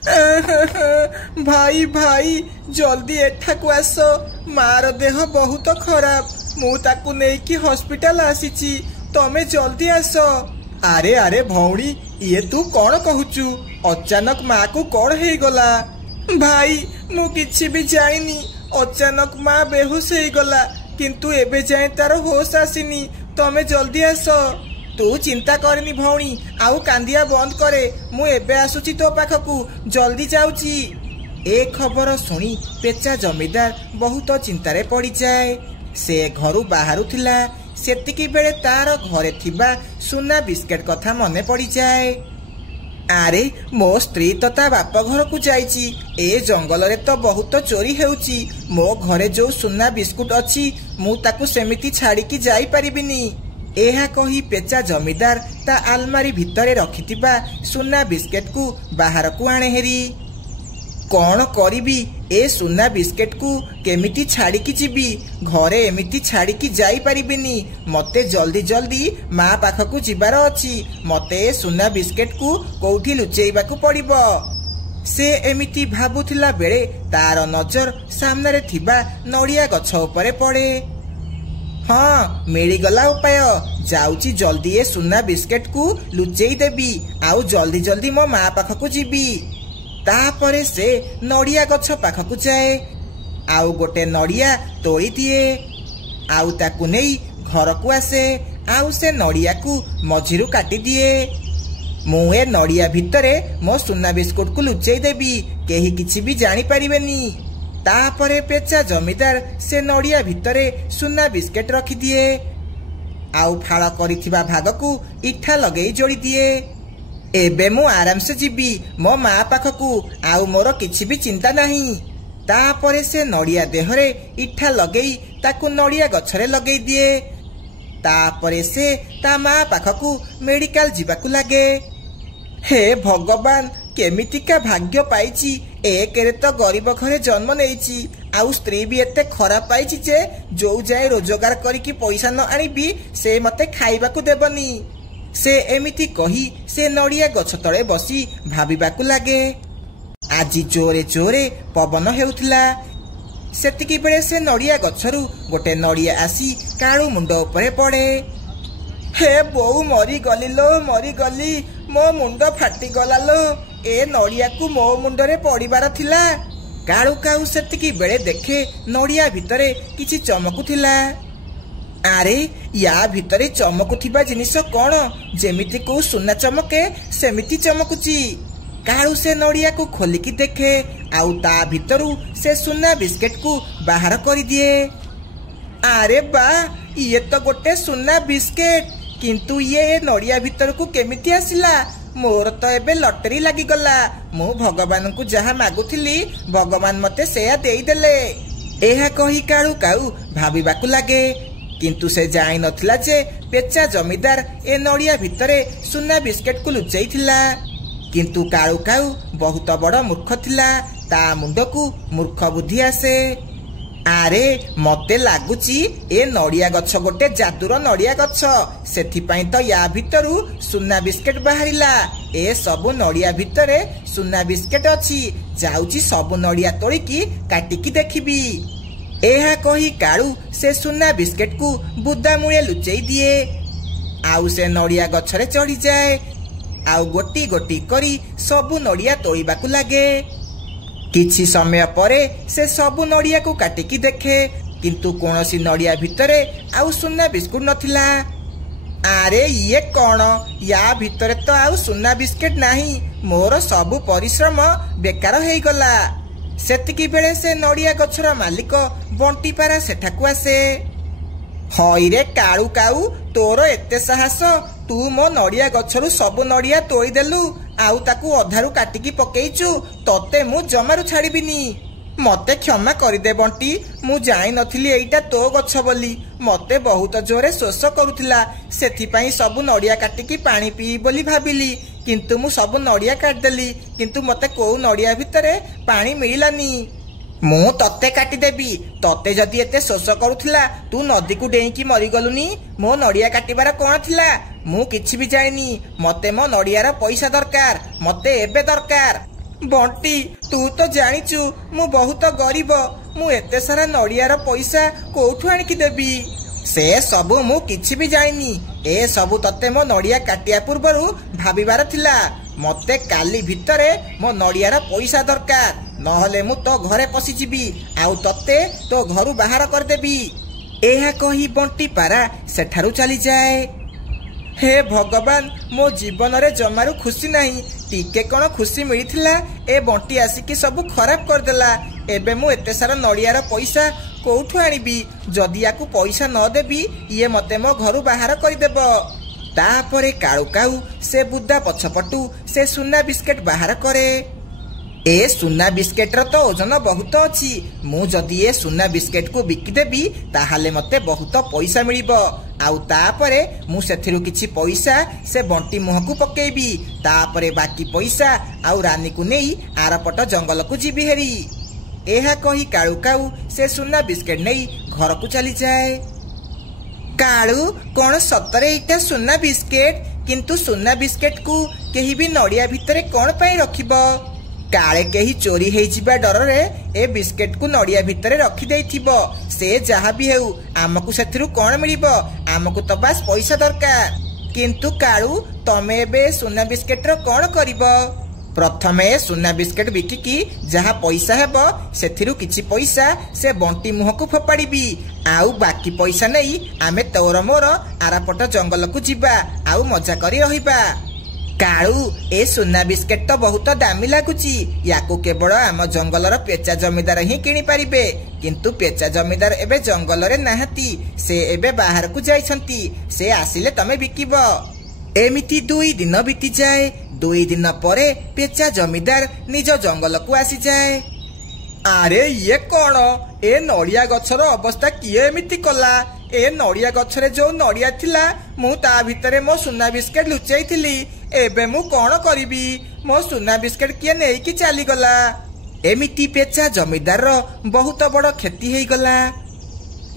भाई भाई जल्दी एठाकु आस मार देह बहुत खराब मु ताकू नेकी हॉस्पिटल आसीची तमे जल्दी आस। अरे अरे भौणी ये तू कौन कहूचु अचानक माँ को कौन हो गला? भाई मु किछि भी जाइनी अचानक माँ बेहोश हो गला किंतु एबे जाए तार होश आसीनी तमे जल्दी आस। तू चिंता करनी भौणी आउ कांदिया बंद करे मु एबे आसुची तो पाखकू जल्दी जाउची। ए खबर सुनी पेचा जमीदार बहुत चिंतारे पड़ी जाए। से घरू बाहरु थिला सेतिकी बेले तार घरे थिबा सुना बिस्केट कथा मने पड़ी जाए। अरे मो स्त्री तो ता बाप घर को जाइची ए जंगल रे तो बहुत चोरी हेउची मो घरे जो सुना बिस्कुट अछि मु ताकू सेमिति छाड़ी की जाई परिबिनी। एहा कही पेचा जमीदार ता आलमारी भितरे रखिथिबा सुना बिस्केट को बाहर को आणे हेरी। कौन करिबी ए सुना बिस्केट को केमिति छाड़ी की जीबी घरे एमिति छाड़ी की जाई परिबिनी मते जल्दी जल्दी माँ पाखकू जिबार अछि मते सुना बिस्केट को कोठी लुचेइबा को पड़िबो। से एमिति भाबुथिला बेले तार नजर सामने रे थिबा नड़िया गछ उपरे पड़े। हाँ मिलीगला उपाय जाउची जल्दी ए सुना बिस्केट को लुचेई देबी आउ जल्दी जल्दी मो माँ पाखकू जीबी। तापरे से नड़िया गछ पाखकू जाए आउ गोटे नड़िया तोड़ी दिए आउ ताकू नहीं घर को आसे आउ से नड़िया को मझिरु काटी दिए। मु ए नड़िया भितरे मो सुना बिस्कुट को लुचेई देबी केही किछि भी जानी परिबेनी। तापरे पेचा जमीदार से नड़िया भितरे सुना बिस्केट रखी दिए आउ फाड़ करिथिबा भाग को इठा लगेई जोड़ी दिए। एबे मु आराम से जीबी मो माँ पाखकू आउ मोर किछि भी चिंता नहीं। तापरे से नड़िया देहरे इठा लगेई ताकू नड़िया गछरे लगेई दिए। तापरे से ता माँ पाखकू मेडिकल जीवाकू लागे। हे भगवान केमितिका भाग्य पाइची एकेरे तो गरीब घरे जन्म नेइची आउ स्त्री भी एते खराब पाइची जे जो जाए रोजगार करिकी पैसा न आनिबी से मते खाइबाकू देबनी। से एमिति कही से नड़िया गछ तले बसी भाबिबाकू लागे। आजी जोरे जोरे पवन हेउथिला सेतिकी बेले से नड़िया गछरु गोटे नड़िया आसी काळू मुंड उपरे पड़े। हे बोऊ मरी गली लो मरी गली मो मुंड फाटी गला लो ए नड़िया को मो मुंडरे पड़िबार थिला। काळू काऊ सेतिकी बेले देखे नड़िया भितरे किछि चमकुथिला। अरे या भितरे चमकुथिबा जिनिस कौन जेमिति को सुना चमके सेमिति चमकुची। काळू से नड़िया को खोलिकी देखे आउ ता भितरु से सुना बिस्केट को बाहर करी दिए। अरे बा ये तो गोटे सुना बिस्केट किंतु ये नड़िया भितर को केमिति आसिला? मोर तो एबे लटरी लागी गला मु भगवान को जहा मागुथिली भगवान मते सेया देई देले। एहा कही काळू काऊ भाबिबाकू लागे किंतु से जाई नथिला जे पेचा जमीदार ए नड़िया भितरे सुना बिस्केट को लुचेई थिला। किंतु काळू काऊ बहुत बड़ मूर्ख थिला ता मुंड को मूर्ख बुद्धि आसे। अरे मते लागुची ए नड़िया गछ गोटे जादूर नड़िया गछ सेथिपाई तो या भितरु सुना बिस्केट बाहरिला। ए सबु नड़िया भितरे सुना बिस्केट अछि जाउची सबु नड़िया तोड़िकी काटिकी देखिबी। एहा कही काळू से सुना बिस्केट को बुदा मूले लुचेई दिए आउ से नड़िया गछरे चढ़ी जाए आउ गोटी गोटी करी सबु नड़िया तोड़िबाकू लागे। किछि समय परे से सबु नड़िया को काटिकी देखे किंतु कोनोसी नड़िया भितरे आउ सुना बिस्कुट नथिला। अरे ये कौन या भितरे तो आउ सुना बिस्केट नाही मोर सबु परिश्रम बेकार हेई गला। सेतिकी बेले से नड़िया गछर मालिक बंटी पारा सेठाकू आसे। हई रे काळू काऊ तोर एते साहस तू मो नड़िया गछरु सबु नड़िया तोड़ी देलु आउ ताकू अधारू काटिकी पकेइचु तते मु जमारू छाड़ीबिनी। मते क्षमा करदे बंटी मु जाई नथिली एइटा तो गछ बोली मते बहुत जोरे शोष करूथिला सेथिपाई सबु नड़िया काटिकी पानी पी बोली भाबिली किंतु मु सबु नड़िया काटदेली किंतु मते को नड़िया भितरे पानी मिलानी। मु तते काटी देबी तते जदि एते शोष करूथिला तू नदी को डेईकी मरीगलुनी मो नड़िया काटिबार कोन थिला मु किछि भी जाइनी मते मो नड़ियार पैसा दरकार मते एबे दरकार। बंटी तू तो जानिचु मु बहुत गरीब मु एते सारा नड़ियार पैसा कोठु आनिकी देबी से सबु मु किछि भी जानिनी ए सबु तते मो नड़िया काटिया पूर्वरु भाबिबार थिला मते काली भितरे मो नड़ियार पैसा दरकार नहले मु तो घरे पसी जीबी आउ तते तो घरु बाहर कर देबी एहा कही बंटी पारा सेठारु चली जाए। हे भगवान मो जीवन रे जमारू खुशी नहीं टिके कौन खुशी मिलता ए बंटी आसिकी सब खराब करदेला एबे मु एते सारा नड़ियार पैसा कोठु आनिबी जदि याकू पैसा न देबी ये मते मो घरु बाहर करदेब तापरे काळू काऊ से बुद्धा पछपटू से सुना बिस्केट बाहर करे ए सुना बिस्केट रो तो ओजन बहुत अच्छी मु जदि ए सुना बिस्केट को बिकिदेबी ताहाले मते बहुत पैसा मिलिबो आउ तापरे मु सेथिरु किछि पैसा से बंटी मुह को पकेबी तापरे बाकी पैसा आउ रानी को नेई आरपट जंगल को जीबी हेरी एहा कही काळू काऊ से सुना बिस्केट नेई घर को चली जाए। काळू कोन सतरे इटा सुना बिस्केट किंतु सुना बिस्केट को केही भी नड़िया भितरे कोन पई रखिबो काले केही चोरी हेई जिबा डर रे ए बिस्केट को नड़िया भितरे रखी देइथिबो से जहा भी हेउ आमकु सेथिरु कोन मिलिबो आमकु तो बस पैसा दरकार किंतु काळू तमे बे सुना बिस्केट रो कोन करिबो प्रथमे सुना बिस्केट बिकिकी जहा पैसा हेबो सेथिरु किछि पैसा से बंटी मुह को फोपाड़ीबी आउ बाकी पैसा नहीं आमे तोर मोर आरापट जंगल को जीबा आउ मजा करी रहिबा काळू ए सुना बिस्केट तो बहुत दामी लागुची याकू केवल आम जंगलर पेचा जमीदार ही किनी पारिबे किंतु पेचा जमीदार एबे जंगल रे नाहती से एबे बाहर को जाइछंती से आसिले तमे बिकिबो एमिति 2 दिन बीती जाए 2 दिन परे पेचा जमीदार निज जंगल को आसी जाए। अरे ये कौन ए नड़िया गछर अवस्था किए एमिति कला ए नड़िया गछरे जो नड़िया थिला मु ता भितरे मो सुना बिस्केट लुचेई थिली एबे मु कौन करिबी मो सुना बिस्केट किए नेई कि चली गला एमिति पेचा जमीदार रो बहुत बड़ क्षति हेई गला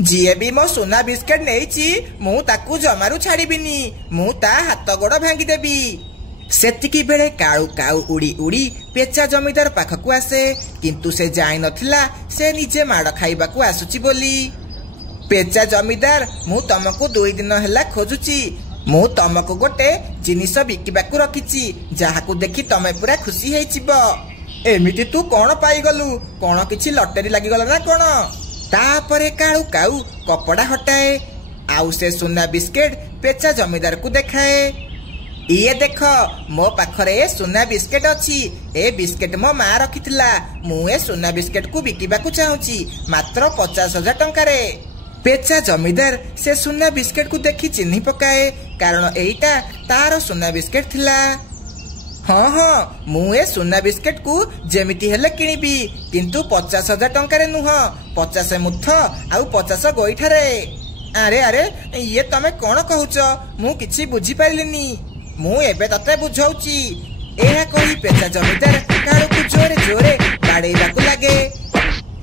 जीए भी मो सुना बिस्केट नेईची मु ताकू जमारू छाड़ीबिनी मु ता हाथ गोड़ भांगी देबी सेतिकी बेले काळू काऊ उड़ी उड़ी पेचा जमीदार पाखकू आसे किंतु से जाई नथिला से निजे माड़ खाइबा को आसुची बोली पेचा जमीदार मु तमको 2 दिन हला खोजुची मु तमको गोटे जिनिस बिकिबाकू रखिची जाहाकू देखि तमे पूरा खुशी हेइचिबो एमिति तू कोन पाई गलु कोन किछि लटरी लागि गला ना कोन तापरे काळू काऊ कपड़ा हटाए आउ से सुना बिस्केट पेचा जमीदार को देखाए ये देख मो पाखरे सुना बिस्केट अच्छी ए बिस्केट मो माँ रखिथिला मु ए सुना बिस्केट को बिकिबाकू चाहूची मात्र 50,000 टंका रे पेचा जमीदार से सुना बिस्केट को देखि चिन्ही पकाए कारण एइटा तार सुना बिस्केट थिला हाँ हाँ मु ए सुना बिस्केट को जेमिति हेले किनिबी किंतु 50,000 टंका रे नुह 50 मुथ आउ 50 गोइठा रे अरे अरे ये तमे कोन कहूच मु किछि बुझी पाइलिनी मु एबे तते बुझाउची एहा कही पेचा जमीदार काळू को जोरे जोरे बाडेइबाकू लागे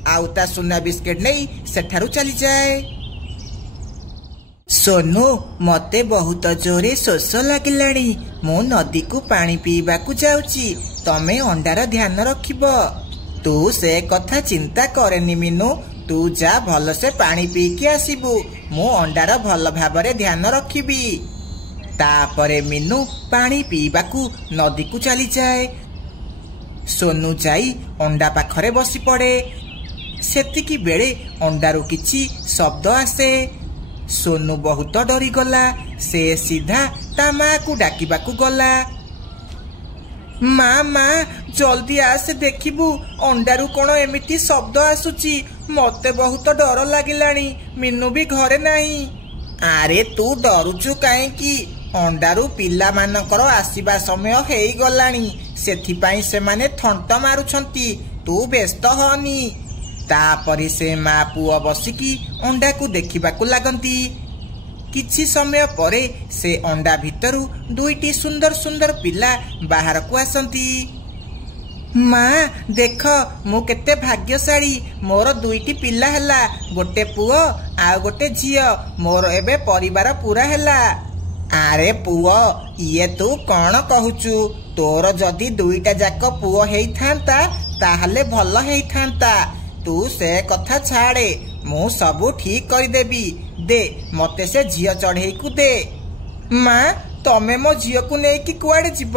आउ ता सुना बिस्केट नहीं सेठारु चली जाए। सोनू मते बहुत जोरे शोष लागिलाणी मु नदी को पानी पीबाकू जाउची तमे अंडार ध्यान रखिबो तू से कथा चिंता करेनी मीनू तू जा भल से पानी पी के आसीबू मु अंडार भल भाबरे ध्यान रखिबी तापरे मीनू पानी पीबाकू नदी को चली जाए। सोनू जाई अंडा पाखरे बसी पड़े सेतिकी बेले अंडारू किछि शब्द आसे सोनू बहुत डरी गला से सीधा ता माँ को डाकिबाकू गला माँ माँ जल्दी आसे देखिबू अंडारू कोन एमिति शब्द आसुची मते बहुत डर लागिलाणी मीनू भी घरे नहीं अरे तू डरुचु काहेकि अंडारू पिला मानकर आसीबा समय हेई गलाणी सेथिपाई से माने थंट मारुछंती तू व्यस्त होनी तापरे से माँ पुआ बसिकी अंडा को देखिबाकू लागंती किछि समय परे से अंडा भितरु 2टी सुंदर सुंदर पिला बाहर को आसंती माँ देख मु केते भाग्यशाली मोर 2टी पिला हैला गोटे पुओ आ गोटे झियो मोर एबे परिवार पूरा हैला ଆରେ ପୁଅ ଇଏ ତୁ କଣ କହୁଛୁ? ତୋର ଯଦି ଦୁଇଟା ଯାକ ପୁଅ ହେଇଥାନ୍ତା ତାହେଲେ ଭଲ ହେଇଥାନ୍ତା। ତୁ ସେ କଥା ଛାଡେ, ମୁଁ ସବୁ ଠିକ କରିଦେବି। ଦେ ମତେ ସେ ଝିଅ ଚଢେଇକୁ ଦେ। ମା ତମେ ମୋ ଝିଅକୁ ନେଇକି କୁଆଡେ ଯିବ?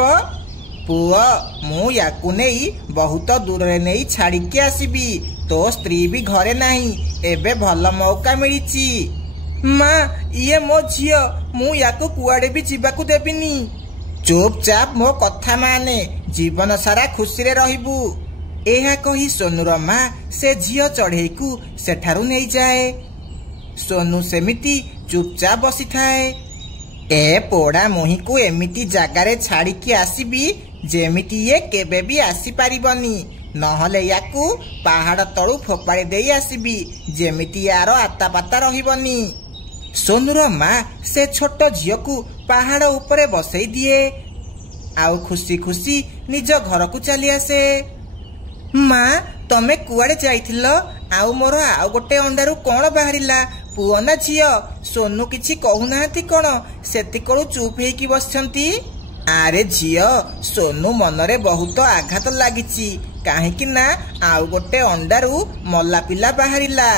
ପୁଅ ମୁଁ ୟାକୁ ନେଇ ବହୁତ ଦୂରରେ ନେଇ ଛାଡିକି ଆସିବି। ତୋ ସ୍ତ୍ରୀ ବି ଘରେ ନାହିଁ। ଏବେ ଭଲ ମୌକା ମିଳିଛି। ମା ଇଏ ମୋ ଝିଅ, ମୁଁ ୟାକୁ କୁଆଡେ ବି ଯିବାକୁ ଦେବିନି। ଚୁପଚାପ ମୋ କଥା ମାନେ, ଜୀବନ ସାରା ଖୁସିରେ ରହିବୁ। ଏହା କହି ସୋନୁର ମା ସେ ଝିଅ ଚଢେଇକୁ ସେଠାରୁ ନେଇଯାଏ। ସୋନୁ ସେମିତି ଚୁପଚାପ ବସିଥାଏ। ଏ ପୋଡା ମୁହିଁକୁ ଏମିତି ଜାଗାରେ ଛାଡିକି ଆସିବି ଯେମିତି ଇଏ କେବେ ବି ଆସିପାରିବନି। ନହେଲେ ୟାକୁ ପାହାଡ ତଳୁ ଫୋପାଡ଼ି ଦେଇ ଆସିବି, ଯେମିତି ୟାର ଆତାପାତା ରହିବନି। ସୋନୁର ମା ସେ ଛୋଟ ଝିଅକୁ ପାହାଡ ଉପରେ ବସେଇ ଦିଏ, ଆଉ ଖୁସି ଖୁସି ନିଜ ଘରକୁ ଚାଲି ଆସେ। ମା ତମେ କୁଆଡେ ଯାଇଥିଲ? ଆଉ ମୋର ଆଉ ଗୋଟେ ଅଣ୍ଡାରୁ କଣ ବାହାରିଲା? ପୁଅ ନା ଝିଅ? ସୋନୁ କିଛି କହୁନାହାନ୍ତି କଣ? ସେତିକଳୁ ଚୁପ ହେଇକି ବସିଛନ୍ତି। ଆରେ ଝିଅ, ସୋନୁ ମନରେ ବହୁତ ଆଘାତ ଲାଗିଛି, କାହିଁକି ନା ଆଉ ଗୋଟେ ଅଣ୍ଡାରୁ ମଲା ପିଲା ବାହାରିଲା।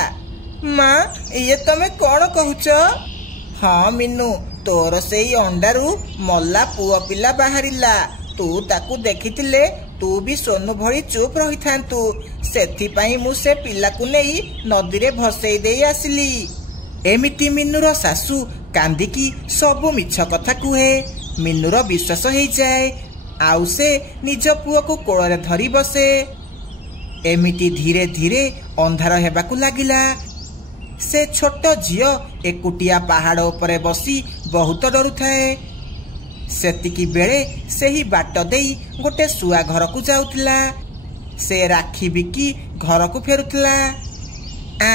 ମା ଇଏ ତମେ କଣ କହୁଛ? ହଁ ମିନୁ, ତୋର ସେଇ ଅଣ୍ଡାରୁ ମଲା ପୁଅ ପିଲା ବାହାରିଲା। ତୁ ତାକୁ ଦେଖିଥିଲେ ତୁ ବି ସୋନୁ ଭଳି ଚୁପ ରହିଥାନ୍ତୁ। ସେଥିପାଇଁ ମୁଁ ସେ ପିଲାକୁ ନେଇ ନଦୀରେ ଭସେଇ ଦେଇ ଆସିଲି। ଏମିତି ମିନୁର ଶାଶୁ କାନ୍ଦିକି ସବୁ ମିଛ କଥା କୁହେ। ମିନୁର ବିଶ୍ୱାସ ହେଇଯାଏ, ଆଉ ସେ ନିଜ ପୁଅକୁ କୋଳରେ ଧରି ବସେ। ଏମିତି ଧୀରେ ଧୀରେ ଅନ୍ଧାର ହେବାକୁ ଲାଗିଲା। ସେ ଛୋଟ ଝିଅ ଏକୁଟିଆ ପାହାଡ ଉପରେ ବସି ବହୁତ ଡରୁଥାଏ। ସେତିକି ବେଳେ ସେହି ବାଟ ଦେଇ ଗୋଟେ ଶୁଆ ଘରକୁ ଯାଉଥିଲା। ସେ ରାକ୍ଷୀ ବିକି ଘରକୁ ଫେରୁଥିଲା।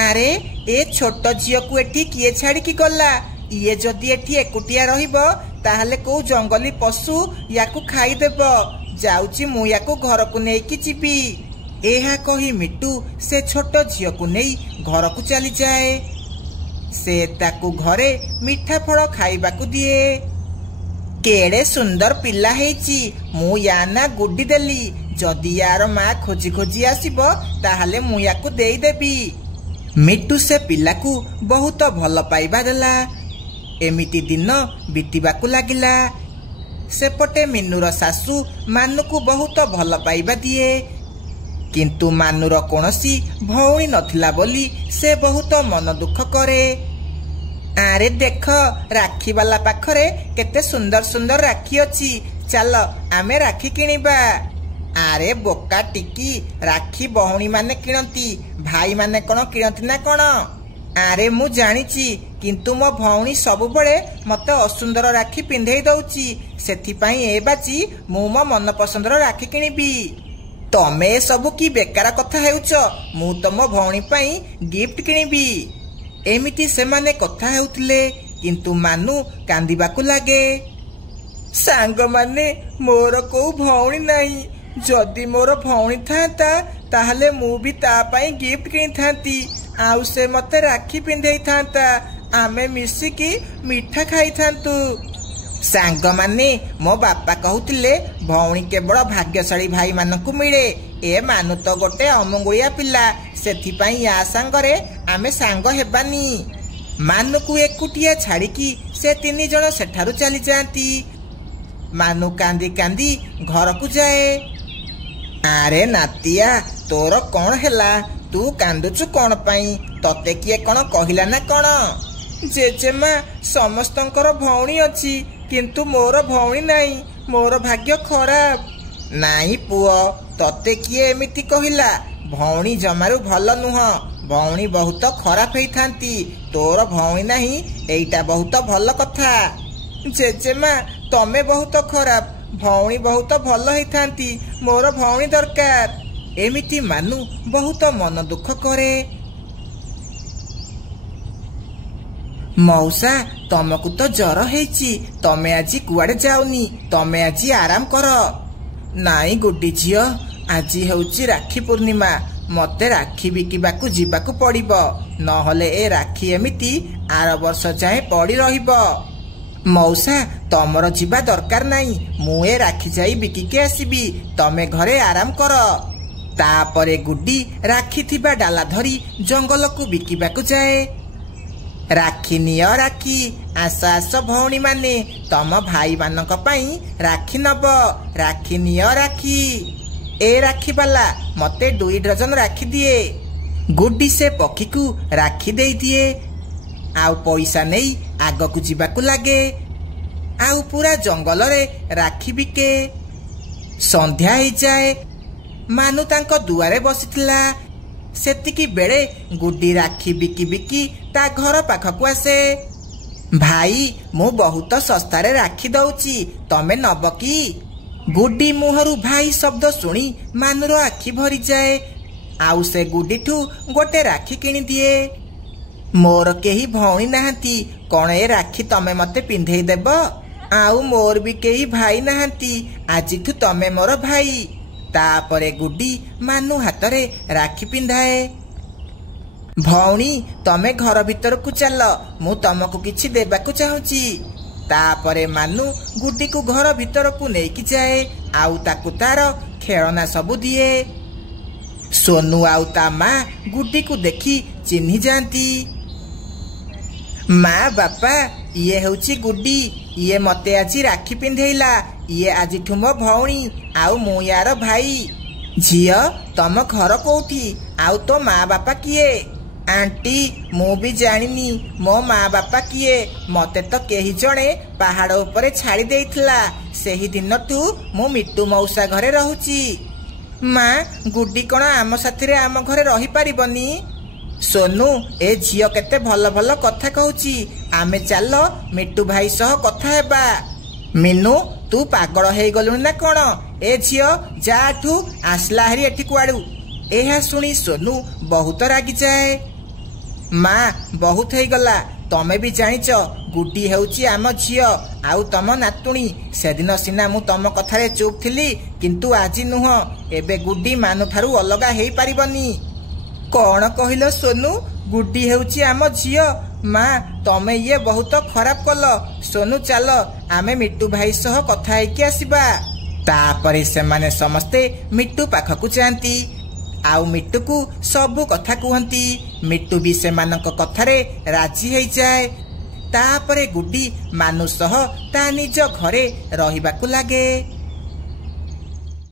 ଆରେ ଏ ଛୋଟ ଝିଅକୁ ଏଠି କିଏ ଛାଡିକି ଗଲା? ଇଏ ଯଦି ଏଠି ଏକୁଟିଆ ରହିବ ତାହେଲେ କୋଉ ଜଙ୍ଗଲୀ ପଶୁ ୟାକୁ ଖାଇଦେବ। ଯାଉଛି ମୁଁ ୟାକୁ ଘରକୁ ନେଇକି ଯିବି। ଏହା କହି ମିଟୁ ସେ ଛୋଟ ଝିଅକୁ ନେଇ ଘରକୁ ଚାଲିଯାଏ। ସେ ତାକୁ ଘରେ ମିଠା ଫଳ ଖାଇବାକୁ ଦିଏ। କେଡେ ସୁନ୍ଦର ପିଲା ହେଇଛି, ମୁଁ ୟା ନା ଗୁଡି ଦେଲି। ଯଦି ୟାର ମା ଖୋଜି ଖୋଜି ଆସିବ ତାହେଲେ ମୁଁ ୟାକୁ ଦେଇଦେବି। ମିଟୁ ସେ ପିଲାକୁ ବହୁତ ଭଲ ପାଇବା ଦେଲା। ଏମିତି ଦିନ ବିତିବାକୁ ଲାଗିଲା। ସେପଟେ ମିନୁର ଶାଶୁ ମାନୁକୁ ବହୁତ ଭଲ ପାଇବା ଦିଏ, କିନ୍ତୁ ମାନୁର କୌଣସି ଭଉଣୀ ନଥିଲା ବୋଲି ସେ ବହୁତ ମନ ଦୁଃଖ କରେ। ଆରେ ଦେଖ, ରାକ୍ଷୀ ବାଲା ପାଖରେ କେତେ ସୁନ୍ଦର ସୁନ୍ଦର ରାକ୍ଷୀ ଅଛି। ଚାଲ ଆମେ ରାକ୍ଷୀ କିଣିବା। ଆରେ ବୋକା ଟିକି, ରାକ୍ଷୀ ଭଉଣୀ ମାନେ କିଣନ୍ତି, ଭାଇ ମାନେ କଣ କିଣନ୍ତି ନା କଣ? ଆରେ ମୁଁ ଜାଣିଛି, କିନ୍ତୁ ମୋ ଭଉଣୀ ସବୁବେଳେ ମତେ ଅସୁନ୍ଦର ରାକ୍ଷୀ ପିନ୍ଧେଇ ଦଉଛି। ସେଥିପାଇଁ ଏ ବାଜି ମୁଁ ମୋ ମନ ପସନ୍ଦର ରାକ୍ଷୀ କିଣିବି। ତମେ ଏସବୁ କି ବେକାର କଥା ହେଉଛ? ମୁଁ ତମ ଭଉଣୀ ପାଇଁ ଗିଫ୍ଟ କିଣିବି। ଏମିତି ସେମାନେ କଥା ହେଉଥିଲେ, କିନ୍ତୁ ମାନୁ କାନ୍ଦିବାକୁ ଲାଗେ। ସାଙ୍ଗମାନେ, ମୋର କୋଉ ଭଉଣୀ ନାହିଁ। ଯଦି ମୋର ଭଉଣୀ ଥାନ୍ତା ତାହେଲେ ମୁଁ ବି ତା ପାଇଁ ଗିଫ୍ଟ କିଣିଥାନ୍ତି, ଆଉ ସେ ମତେ ରାକ୍ଷୀ ପିନ୍ଧେଇଥାନ୍ତା। ଆମେ ମିଶିକି ମିଠା ଖାଇଥାନ୍ତୁ। ସାଙ୍ଗମାନେ, ମୋ ବାପା କହୁଥିଲେ ଭଉଣୀ କେବଳ ଭାଗ୍ୟଶାଳୀ ଭାଇ ମାନଙ୍କୁ ମିଳେ। ଏ ମାନୁ ତ ଗୋଟେ ଅମଙ୍ଗୁଳିଆ ପିଲା, ସେଥିପାଇଁ ୟା ସାଙ୍ଗରେ ଆମେ ସାଙ୍ଗ ହେବାନି। ମାନୁକୁ ଏକୁଟିଆ ଛାଡିକି ସେ 3 ଜଣ ସେଠାରୁ ଚାଲିଯାଆନ୍ତି। ମାନୁ କାନ୍ଦି କାନ୍ଦି ଘରକୁ ଯାଏ। ଆରେ ନାତିଆ, ତୋର କଣ ହେଲା? ତୁ କାନ୍ଦୁଛୁ କଣ ପାଇଁ? ତତେ କିଏ କଣ କହିଲା ନା କଣ? ଜେଜେମା, ସମସ୍ତଙ୍କର ଭଉଣୀ ଅଛି, କିନ୍ତୁ ମୋର ଭଉଣୀ ନାହିଁ। ମୋର ଭାଗ୍ୟ ଖରାପ। ନାଇଁ ପୁଅ, ତତେ କିଏ ଏମିତି କହିଲା? ଭଉଣୀ ଜମାରୁ ଭଲ ନୁହଁ। ଭଉଣୀ ବହୁତ ଖରାପ ହେଇଥାନ୍ତି। ତୋର ଭଉଣୀ ନାହିଁ, ଏଇଟା ବହୁତ ଭଲ କଥା। ଜେଜେମା, ତମେ ବହୁତ ଖରାପ। ଭଉଣୀ ବହୁତ ଭଲ ହେଇଥାନ୍ତି। ମୋର ଭଉଣୀ ଦରକାର। ଏମିତି ମାନୁ ବହୁତ ମନ ଦୁଃଖ କରେ। ମଉସା, ତମକୁ ତ ଜର ହେଇଛି, ତମେ ଆଜି କୁଆଡେ ଯାଉନି। ତମେ ଆଜି ଆରାମ କର। ନାଇଁ ଗୁଡି ଝିଅ, ଆଜି ହେଉଛି ରାକ୍ଷୀ ପୂର୍ଣ୍ଣିମା। ମତେ ରାକ୍ଷୀ ବିକିବାକୁ ଯିବାକୁ ପଡିବ, ନହେଲେ ଏ ରାକ୍ଷୀ ଏମିତି ଆର ବର୍ଷ ଯାଏଁ ପଡି ରହିବ। मौसा तमर जीवा दरकार नहीं मु ए राखी जाई बिकिके आसीबी तमे घरे आराम कर। तापरे गुड्डी राखी थिबा डाला धरी जंगल को बिकिबाकू जाए। राखी निय राखी आस आस भौणी माने तम भाई मानक पई राखी नब। राखी निय राखी ए राखी वाला मते 2 डजन राखी दिए। गुड्डी से पक्षी को राखी दे दिए आउ पैसा नहीं आग को जीवाकू लगे आउ पूरा जंगल रे राखी बिके। संध्या हो जाए मानु तांको दुआरे बसिथिला सेतिकी बेड़े गुड्डी राखी बिकी बिकी ता घर पाखकू आसे। भाई मु बहुत सस्तारे राखी दउची तमे नब की? गुड्डी मुहरु भाई शब्द सुनी मानुर आखि भरी जाए आउ से गुड्डी ठू गोटे राखी किनी दिए। मोर केही भौणी नाहंती कौन ए राखी तमे मते पिंधेई देब? आउ मोर भी केही भाई नाहंती आजिठू तमे मोर भाई। तापरे गुड्डी मानु हातरे राखी पिंधाए। भौणी तमे घर भीतर को चल मु तमको किछि देबाकू चाहूची। तापरे मानु गुड्डी को घर भीतर को नेकी जाए आउ ताकू तार खेलना सबू दिए। सोनू आउ ता माँ गुड्डी को देखी चिन्ही जाती। माँ बापा ये होची गुड्डी ये मते आजी राखी पिंधेला ये आज मो भौणी आउ मु यार भाई। झियो तम घर कोठी आउ तो माँ बापा किए? आंटी मु भी जानिनी मो माँ बापा किए मते तो केही जणे पहाड़ उपरे छाड़ी देइथला सेही दिन तू मु मिट्टू मौसा घरे रहूची। माँ गुड्डी कौन आम साथी आम घरे रही पारिबनी? सोनू ए झियो केते भल भल कथा कहूची आमे चल मिट्टू भाई सह कथा हेबा। मीनू तू पागल हे गलु ना कौन? ए झियो जाठू आसला हरी एठी कुआडू। एहा सुनी सोनू बहुत रागी जाए। माँ बहुत हे गला तमे भी जानिच गुड्डी हेउची आम झियो आउ तम नातुणी। सेदिन सिना मु तम कथारे चुप थिली किंतु आजी नुह एबे गुड्डी मानु ठारू अलगा हेई पारिबनी। कौन कहिल सोनू? गुड्डी हेउची आम झियो। माँ तमे ये बहुत खराब कल। सोनू चल आमे मिट्टू भाई सह कथा हेकी आसीबा। तापरे सेमाने समस्ते मिट्टू पाखकू जाती आउ मिट्टू को सबू कथा कहती। मिट्टू भी सेमानक कथारे राजी हो जाए। तापरे गुड्डी मानु सह ता निज घरे रहिबाकू लागे।